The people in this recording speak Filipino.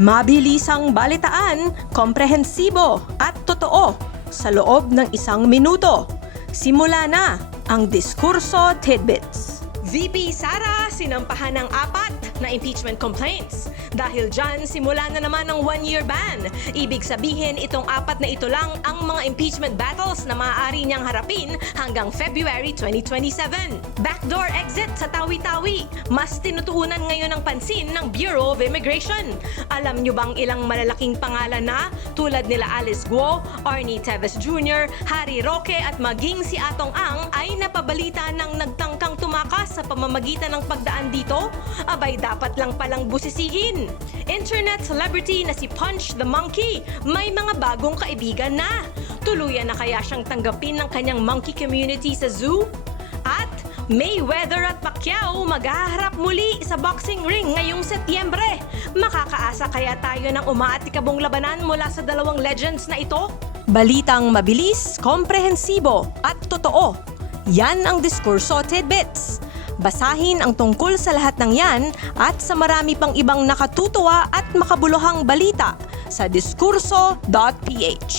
Mabilisang balitaan, komprehensibo at totoo sa loob ng 1 minuto. Simula na ang Diskurso Tidbits. VP Sara sinampahan ng 4 na impeachment complaints. Dahil dyan, simula na naman ang 1-year ban. Ibig sabihin, itong 4 na ito lang ang mga impeachment battles na maaari niyang harapin hanggang February 2027. Backdoor exit sa Tawi-Tawi. Mas tinutuunan ngayon ng pansin ng Bureau of Immigration. Alam niyo bang ilang malalaking pangalan na tulad nila Alice Guo, Arnie Teves Jr., Harry Roque at maging si Atong Ang ay napabalita ng nagtangkang tumakas sa pamamagitan ng pagdaan dito? Abay, dapat lang palang busisiin. Internet celebrity na si Punch the Monkey may mga bagong kaibigan na. Tuluyan na kaya siyang tanggapin ng kanyang monkey community sa zoo? At Mayweather at Pacquiao maghaharap muli sa boxing ring ngayong Setyembre. Makakaasa kaya tayo ng umaatikabong labanan mula sa dalawang legends na ito? Balitang mabilis, komprehensibo at totoo. Yan ang Diskurso Tidbits. Basahin ang tungkol sa lahat ng yan at sa marami pang ibang nakatutuwa at makabuluhang balita sa diskurso.ph.